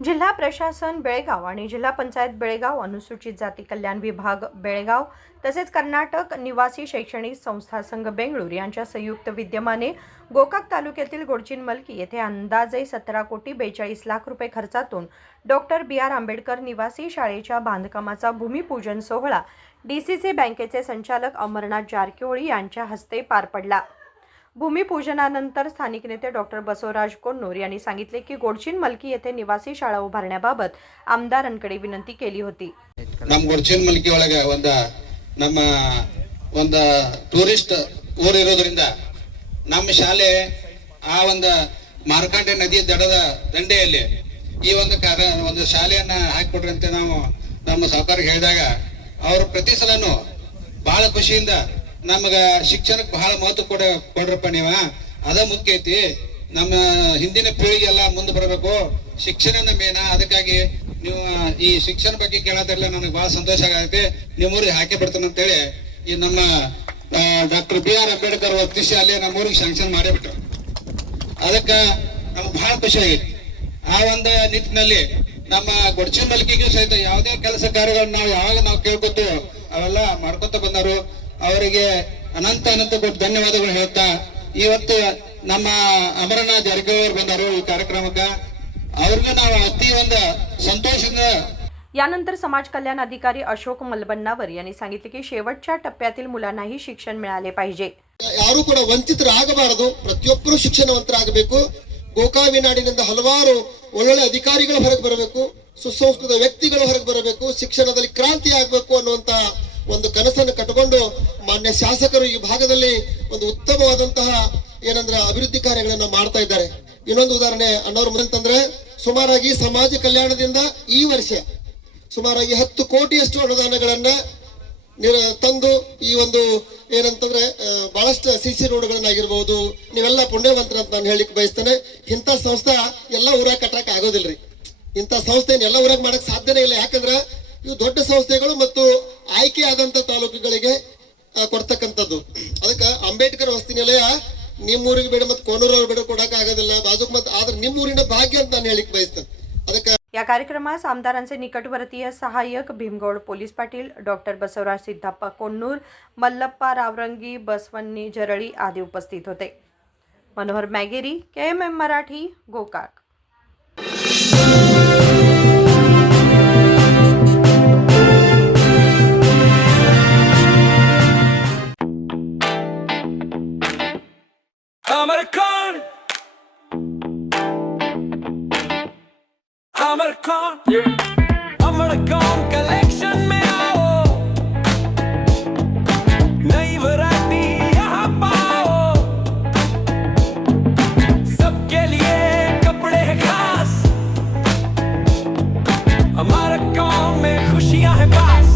जिल्हा प्रशासन बेळगाव आणि जिल्हा पंचायत बेळगाव अनुसूचित जाती कल्याण विभाग बेळगाव तसेच कर्नाटक निवासी शैक्षणिक संस्था संघ बेंगळूर यांच्या संयुक्त विद्यमाने गोकाक तालुक्यातील गोडचिनमलकी येथे अंदाजे 17 कोटी 42 लाख रुपये खर्चातून डॉक्टर बी.आर. आंबेडकर निवासी शाळेच्या बांधकामाचा भूमिपूजन सोहळा डीसीसी बँकेचे संचालक अमरनाथ जारकिहोळी यांच्या हस्ते पार पडला। भूमिपूजनानंतर स्थानिक नेते डॉक्टर बसवराज कोन्नूर यांनी सांगितले की गोडचिनमलकी येथे निवासी शाळा उभारण्याबाबत आमदारांकडे विनंती केली होती। ನಮ್ಮ गोडचिनमलकी ಒಳಗೆ ನಮ್ಮ ಒಂದು ಟೂರಿಸ್ಟ್ ಊರು ಇರೋದ್ರಿಂದ ನಮ್ಮ ಶಾಲೆ ಆ ಒಂದು ಮಾರ್ಕಂಡೆ ನದಿ ದಡದ ದಂಡೆಯಲ್ಲಿ ಈ ಒಂದು ಶಾಲೆಯನ್ನ ಹಾಕಿಕೊಡ್ರಿ ಅಂತ ನಾವು ನಮ್ಮ ಸಹಕಾರಿಗೆ ಹೇಳಿದಾಗ ಅವರು ಪ್ರತಿ ಸಲನೂ ಬಹಳ ಖುಷಿಯಿಂದ ನಮಗ ಶಿಕ್ಷಣಕ್ಕೆ ಬಹಳ ಮಹತ್ವ ಕೊಡ್ರಪ್ಪ ನೀವ ಅದ ಮುಖ್ಯ ಐತಿ ನಮ್ಮ ಹಿಂದಿನ ಪೀಳಿಗೆ ಎಲ್ಲ ಮುಂದೆ ಬರಬೇಕು ಶಿಕ್ಷಣನ ಮೇನ ಅದಕ್ಕಾಗಿ ನೀವು ಈ ಶಿಕ್ಷಣ ಬಗ್ಗೆ ಕೇಳೋದ್ರಲ್ಲ ನನಗೆ ಬಹಳ ಸಂತೋಷ ಆಗತ್ತೆ ನಿಮ್ಮೂರಿಗೆ ಹಾಕಿ ಬಿಡ್ತಾನೆ ಅಂತೇಳಿ ಈ ನಮ್ಮ ಡಾಕ್ಟರ್ ಬಿ.ಆರ್. ಅಂಬೇಡ್ಕರ್ ವಸತಿ ಶಾಲೆ ನಮ್ಮೂರಿಗೆ ಶಾಂಕ್ಷನ್ ಮಾಡಿಬಿಟ್ರು ಅದಕ್ಕೆ ನಮ್ಗೆ ಬಹಳ ಖುಷಿ ಆಗೈತಿ। ಆ ಒಂದು ನಿಟ್ಟಿನಲ್ಲಿ ನಮ್ಮ ಗೊಡಚಿನಮಲಕಿಗೂ ಸಹಿತ ಯಾವುದೇ ಕೆಲಸ ಕಾರ್ಯಗಳನ್ನ ನಾವು ಯಾವಾಗ ನಾವು ಕೇಳ್ಕೊತು ಅವೆಲ್ಲ ಮಾಡ್ಕೊತ ಬಂದರು ಅವರಿಗೆ ಅನಂತ ಧನ್ಯವಾದಗಳು ಹೇಳ್ತಾ ಇವತ್ತು ನಮ್ಮ ಅಮರನಾಥ್ ಜಾರಕಿಹೊಳಿ ಬಂದರು ಈ ಕಾರ್ಯಕ್ರಮಕ್ಕೆ ಅವ್ರಿಗೆ ನಾವು अति ಒಂದು ಸಂತೋಷದಿಂದ। यानंतर समाज कल्याण अधिकारी अशोक मलबन्नावर यांनी सांगितले की शेवटच्या टप्प्यातील मुलांनाही शिक्षण मिळाले पाहिजे। ಯಾರು ಕೂಡ ವಂಚಿತರಾಗಬಾರದು, ಪ್ರತಿಯೊಬ್ಬರು ಶಿಕ್ಷಣವಂತರಾಗಬೇಕು। ಗೋಕಾವಿನಾಡಿನಿಂದ ಹಲವಾರು ಒಳ್ಳೊಳ್ಳೆ ಅಧಿಕಾರಿಗಳು ಹೊರಗೆ ಬರಬೇಕು, ಸುಸಂಸ್ಕೃತ ವ್ಯಕ್ತಿಗಳು ಹೊರಗೆ ಬರಬೇಕು, ಶಿಕ್ಷಣದಲ್ಲಿ ಕ್ರಾಂತಿ ಆಗಬೇಕು ಅನ್ನುವಂತ ಒಂದು ಕನಸನ್ನು ಕಟ್ಟಿಕೊಂಡು ಮಾನ್ಯ ಶಾಸಕರು ಈ ಭಾಗದಲ್ಲಿ ಒಂದು ಉತ್ತಮವಾದಂತಹ ಏನಂದ್ರೆ ಅಭಿವೃದ್ಧಿ ಕಾರ್ಯಗಳನ್ನ ಮಾಡ್ತಾ ಇದ್ದಾರೆ। ಇನ್ನೊಂದು ಉದಾಹರಣೆ ಅಣ್ಣವ್ರ ಮುಂದಂತಂದ್ರೆ ಸುಮಾರಾಗಿ ಸಮಾಜ ಕಲ್ಯಾಣದಿಂದ ಈ ವರ್ಷ ಸುಮಾರಾಗಿ 10 ಕೋಟಿಯಷ್ಟು ಅನುದಾನಗಳನ್ನ ತಂದು ಈ ಒಂದು ಏನಂತಂದ್ರೆ ಬಹಳಷ್ಟು ಸಿಸಿ ರೋಡ್ಗಳನ್ನಾಗಿರ್ಬಹುದು ನೀವೆಲ್ಲ ಪುಣ್ಯವಂತರ ಅಂತ ನಾನು ಹೇಳಿಕ್ ಬಯಸ್ತೇನೆ। ಇಂಥ ಸಂಸ್ಥೆ ಎಲ್ಲ ಊರಾಗ ಕಟ್ಟಕ್ ಆಗೋದಿಲ್ರಿ, ಇಂಥ ಸಂಸ್ಥೆನ ಎಲ್ಲ ಊರಾಗ ಮಾಡಕ್ ಸಾಧ್ಯನೇ ಇಲ್ಲ। ಯಾಕಂದ್ರೆ ಇವು ದೊಡ್ಡ ಸಂಸ್ಥೆಗಳು ಮತ್ತು ಆಯ್ಕೆ ಆದಂತ ತಾಲೂಕುಗಳಿಗೆ ಕೊಡ್ತಕ್ಕಂಥದ್ದು। ಅದಕ್ಕೆ ಅಂಬೇಡ್ಕರ್ ವಸತಿ ನಿಲಯ ನಿಮ್ಮೂರಿಗೆ ಬೇಡ ಮತ್ತು ಕೋನೂರವ್ರು ಬೇಡ ಕೊಡಕ್ ಆಗೋದಿಲ್ಲ, ಬಾಜುಕ್ ಮತ್ತೆ ಆದ್ರೆ ನಿಮ್ಮೂರಿನ ಭಾಗ್ಯ ಅಂತ ನಾನು ಹೇಳಿಕ್ ಬಯಸ್ತೇನೆ। ಅದಕ್ಕೆ या कार्यक्रमास आमदारांचे निकटवर्तीय सहाय्यक भीमगौड पोलीस पाटील, डॉक्टर बसवराज सिद्धप्पा कोन्नूर, मल्लप्पा रावरंगी, बसवन्नी जरळी आदी उपस्थित होते। मनोहर मॅगेरी, KMM मराठी, गोकाक। अमरकॉन कलेक्शन में आओ, नई वैरायटी यहाँ पाओ, सबके लिए कपड़े हैं खास। अमरकॉन में खुशियाँ हैं पास।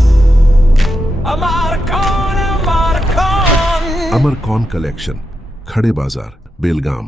अमरकॉन अमरकॉन कलेक्शन, खड़े बाजार, बेलगाम।